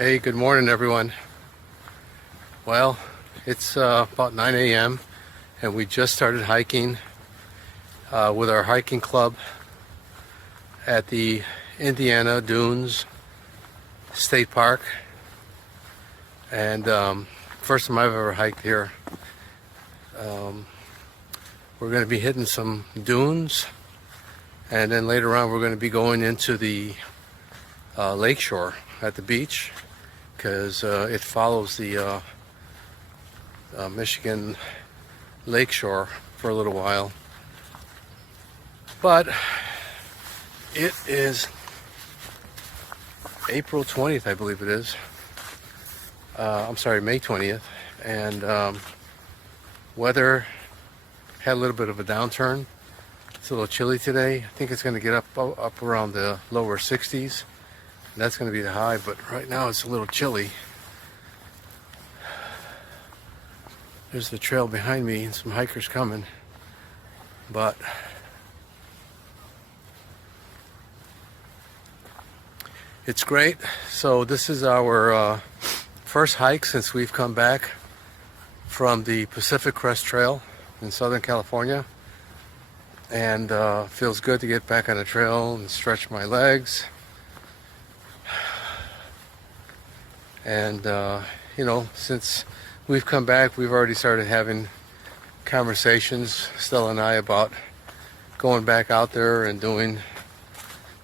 Hey, good morning everyone. Well, it's about 9 a.m. and we just started hiking with our hiking club at the Indiana Dunes State Park. And first time I've ever hiked here. We're going to be hitting some dunes, and then later on we're going to be going into the lakeshore at the beach, because it follows the Michigan lakeshore for a little while. But it is April 20th, I believe it is. I'm sorry, May 20th, and weather had a little bit of a downturn. It's a little chilly today. I think it's going to get up around the lower 60s. That's going to be the high, but right now it's a little chilly. There's the trail behind me and some hikers coming, but it's great. So this is our first hike since we've come back from the Pacific Crest Trail in Southern California, and feels good to get back on the trail and stretch my legs. And you know, since we've come back, we've already started having conversations, Stella and I, about going back out there and doing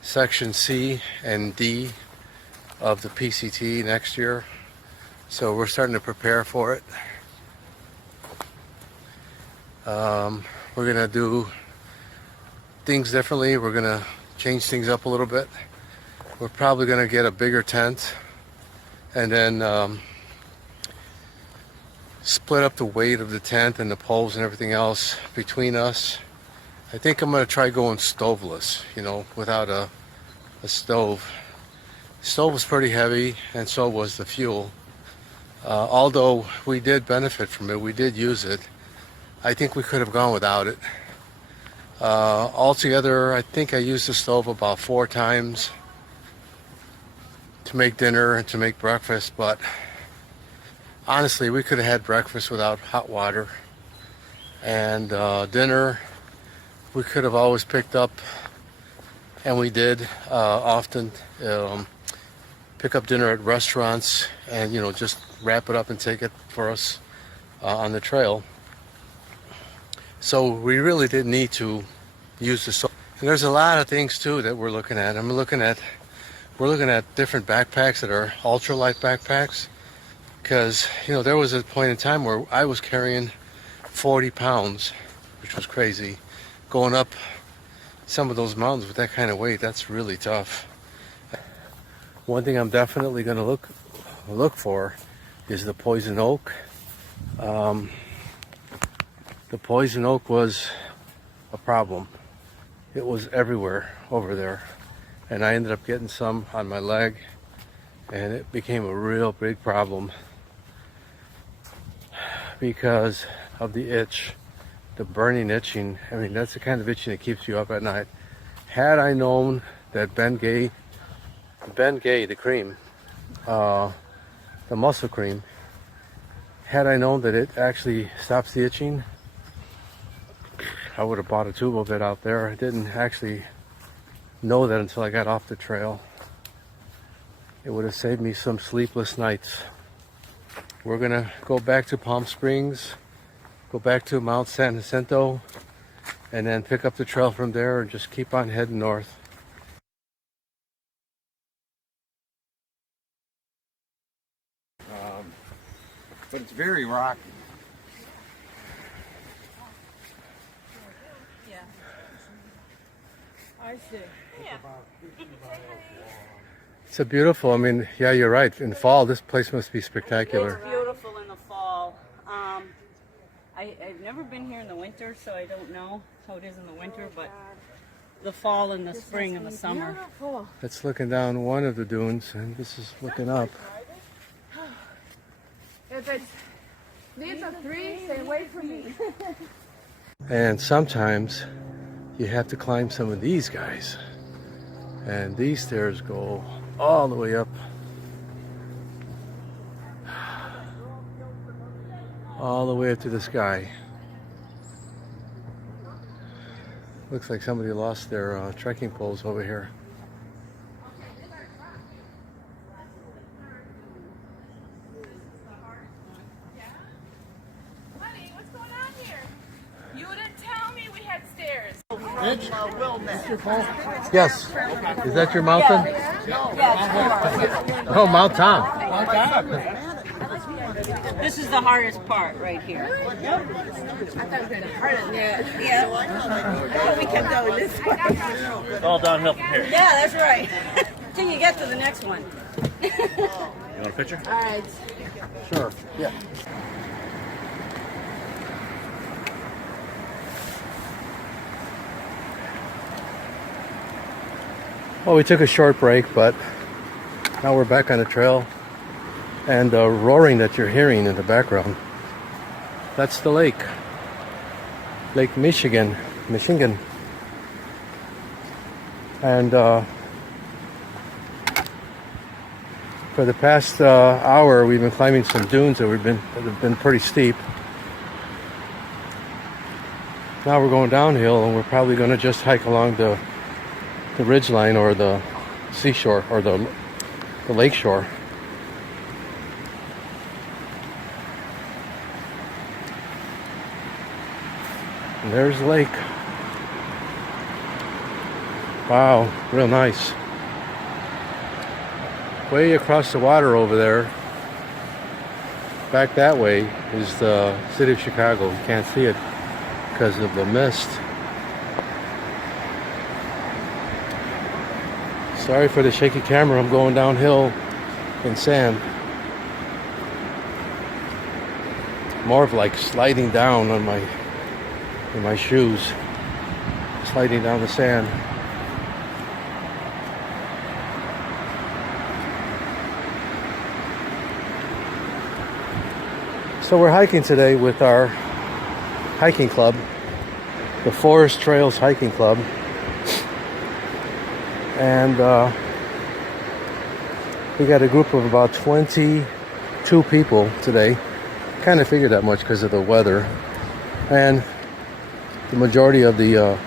section C and D of the PCT next year. So we're starting to prepare for it. We're gonna do things differently. We're gonna change things up a little bit. We're probably gonna get a bigger tent, and then split up the weight of the tent and the poles and everything else between us. I think I'm going to try going stoveless, you know, without a stove. The stove was pretty heavy, and so was the fuel. Although we did benefit from it, we did use it. I think we could have gone without it. Altogether, I think I used the stove about 4 times to make dinner and to make breakfast, but honestly, we could have had breakfast without hot water, and dinner we could have always picked up, and we did often pick up dinner at restaurants and, you know, just wrap it up and take it for us on the trail. So we really didn't need to use the stove. And there's a lot of things too that we're looking at. We're looking at different backpacks that are ultralight backpacks, because, you know, there was a point in time where I was carrying 40 pounds, which was crazy. Going up some of those mountains with that kind of weight, that's really tough. One thing I'm definitely going to look for is the poison oak. The poison oak was a problem. It was everywhere over there, and I ended up getting some on my leg, and it became a real big problem because of the itch, the burning itching. I mean, that's the kind of itching that keeps you up at night. Had I known that Ben Gay, the cream, the muscle cream, had I known that it actually stops the itching, I would have bought a tube of it out there. I didn't actually know that until I got off the trail. It would have saved me some sleepless nights. We're gonna go back to Palm Springs, go back to Mount San Jacinto, and then pick up the trail from there and just keep on heading north. But it's very rocky. Yeah. I see. Yeah. It's a beautiful, I mean, yeah, you're right. In fall, this place must be spectacular. It's beautiful in the fall. I've never been here in the winter, so I don't know how it is in the winter, but the fall and the spring and the summer. Beautiful. That's looking down one of the dunes, and this is looking up. If it needs a 3, stay away from me. And sometimes you have to climb some of these guys. And these stairs go all the way up all the way up to the sky. Looks like somebody lost their trekking poles over here. Honey, what's going on here? You didn't tell me we had stairs. Yes. Is that your mountain? Oh, Mount Tom. This is the hardest part right here. I thought it was going to hurt it. Yeah. We kept going this way. It's all downhill from here. Yeah, that's right. Till you get to the next one. You want a picture? All right. Sure. Yeah. Well, we took a short break, but now we're back on the trail. And the roaring that you're hearing in the background, that's the lake. Lake Michigan. And for the past hour, we've been climbing some dunes that have been pretty steep. Now we're going downhill, and we're probably going to just hike along the ridge line or the seashore or the lake shore. And there's the lake. Wow, real nice. Way across the water over there, back that way, is the city of Chicago. You can't see it because of the mist. Sorry for the shaky camera. I'm going downhill in sand. More of like sliding down on in my shoes, sliding down the sand. So we're hiking today with our hiking club, the Forest Trails Hiking Club. And we got a group of about 22 people today. Kind of figured that much because of the weather. And the majority of the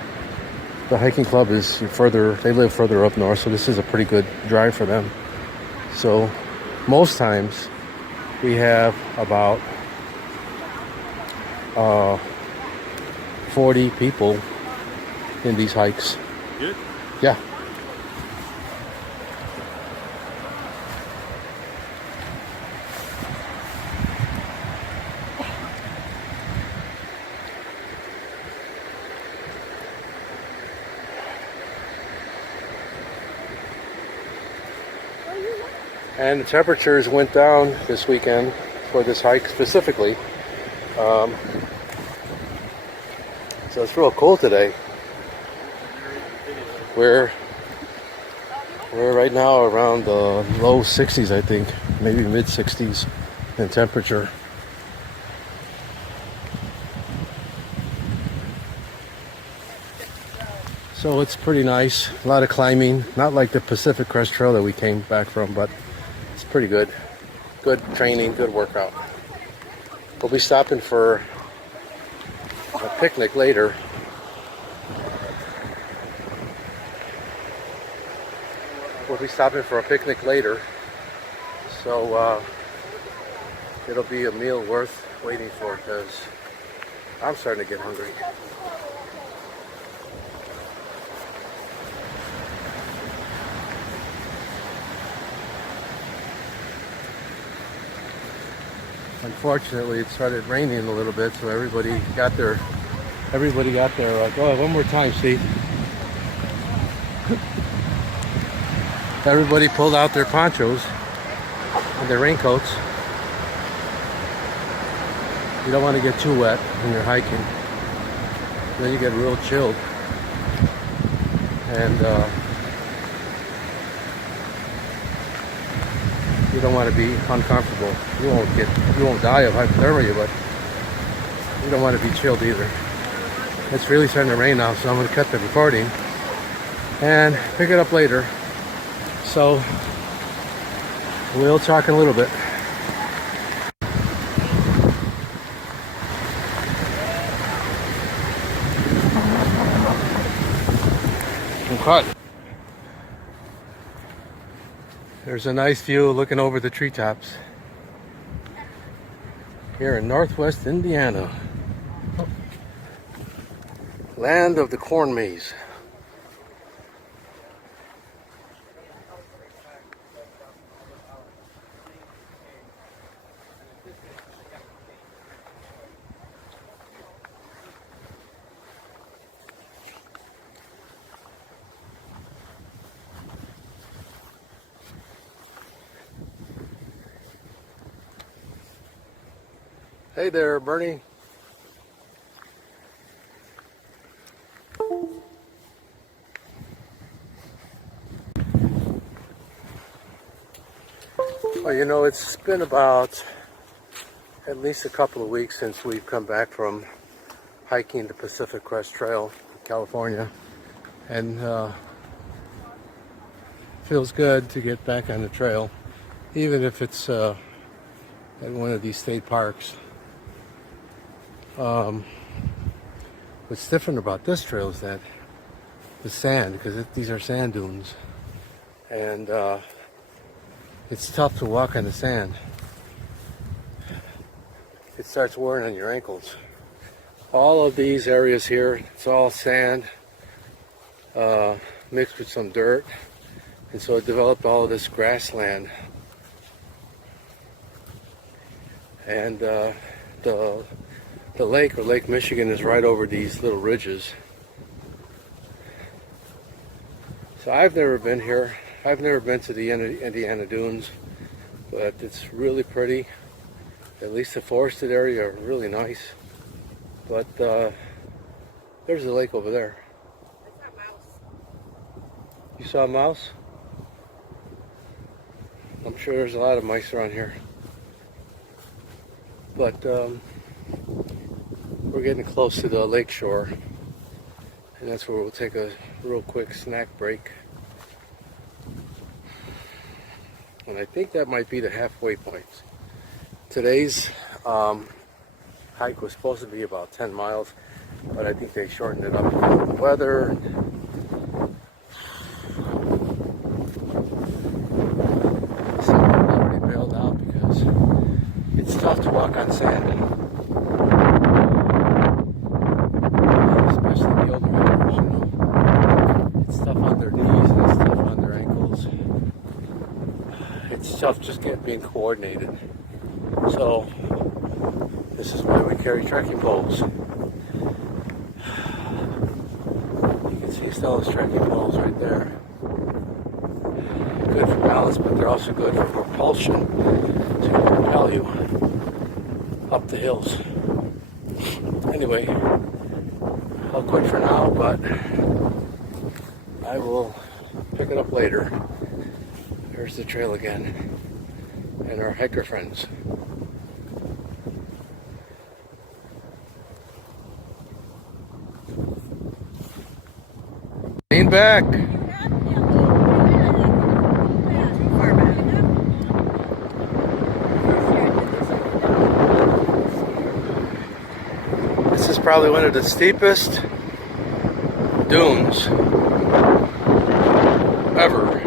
hiking club is they live further up north, so this is a pretty good drive for them. So most times we have about 40 people in these hikes. Good? Yeah. And the temperatures went down this weekend for this hike specifically. So it's real cool today. We're right now around the low 60s, I think, maybe mid 60s in temperature. So it's pretty nice. A lot of climbing, not like the Pacific Crest Trail that we came back from, but it's pretty good. Good training, good workout. We'll be stopping for a picnic later. So it'll be a meal worth waiting for because I'm starting to get hungry. Unfortunately, it started raining a little bit, so everybody got their go ahead, one more time, Steve. Everybody pulled out their ponchos and their raincoats. You don't want to get too wet when you're hiking. Then you get real chilled. And you don't want to be uncomfortable. You won't die of hypothermia, but you don't want to be chilled either. It's really starting to rain now, so I'm going to cut the recording and pick it up later. So we'll talk in a little bit. cut. There's a nice view looking over the treetops here in northwest Indiana, land of the corn maze. Hey there, Bernie. Well, you know, it's been about at least a couple of weeks since we've come back from hiking the Pacific Crest Trail in California, and feels good to get back on the trail, even if it's at one of these state parks. What's different about this trail is that the sand, because these are sand dunes, and it's tough to walk on the sand. It starts wearing on your ankles. All of these areas here, it's all sand mixed with some dirt, and so it developed all of this grassland. And the lake, or Lake Michigan, is right over these little ridges. So I've never been here. I've never been to the Indiana Dunes, but it's really pretty. At least the forested area are really nice. But there's a lake over there. I saw a mouse. You saw a mouse? I'm sure there's a lot of mice around here. But we're getting close to the lake shore, and that's where we'll take a real quick snack break. And I think that might be the halfway point. Today's hike was supposed to be about 10 miles, but I think they shortened it up because of the weather. So I'm already bailed out because it's tough to walk on sand. Especially the older hikers, you know. It's tough on their knees and it's tough on their ankles. It's tough just being coordinated. So this is why we carry trekking poles. You can see Stella's trekking poles right there. Good for balance, but they're also good for propulsion to propel you up the hills. Anyway, I'll quit for now, but I will pick it up later. There's the trail again, and our hiker friends. Lean back. This is probably one of the steepest dunes ever.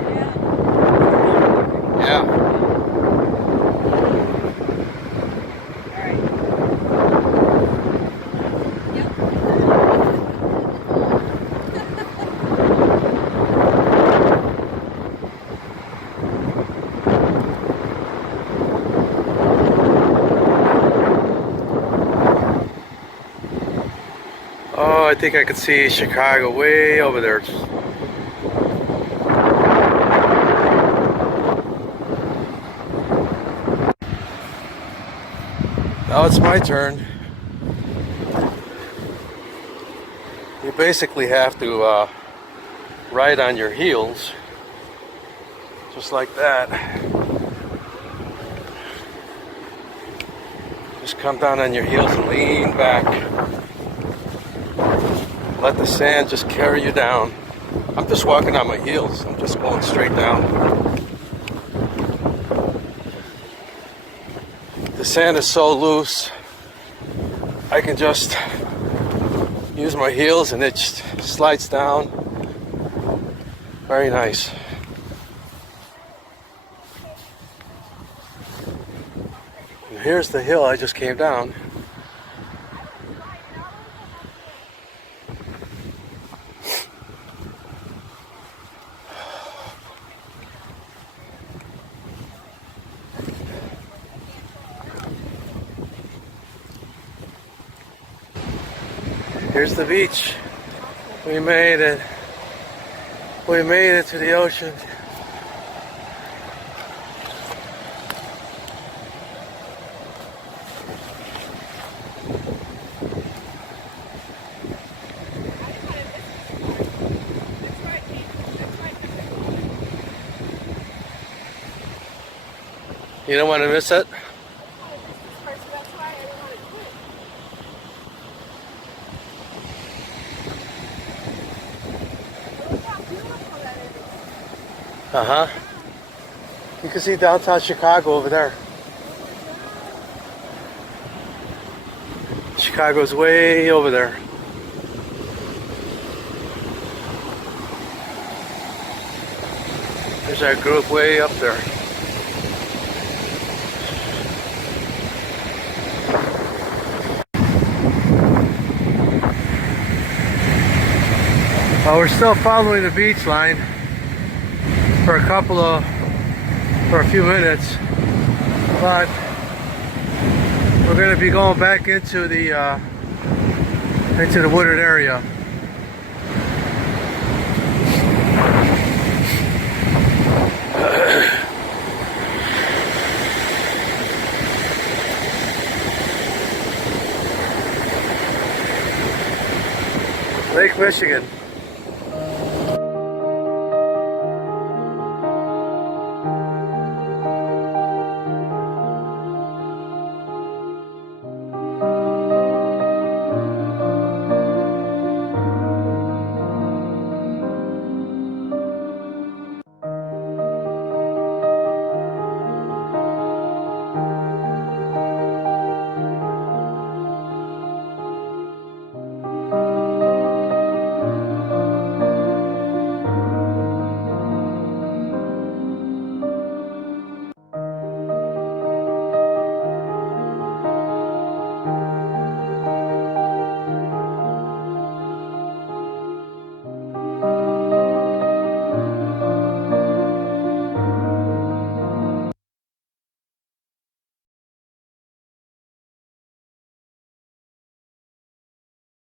Yeah. Oh, I think I could see Chicago way over there. Now it's my turn. You basically have to ride on your heels, just like that. Just come down on your heels and lean back. Let the sand just carry you down. I'm just walking on my heels. I'm just going straight down. The sand is so loose, I can just use my heels and it just slides down. Very nice. And here's the hill I just came down. Here's the beach. We made it. We made it to the ocean. You don't want to miss it? Uh-huh. You can see downtown Chicago over there. Chicago's way over there. There's our group way up there. We're still following the beach line for a few minutes, but we're going to be going back into the wooded area. Lake Michigan.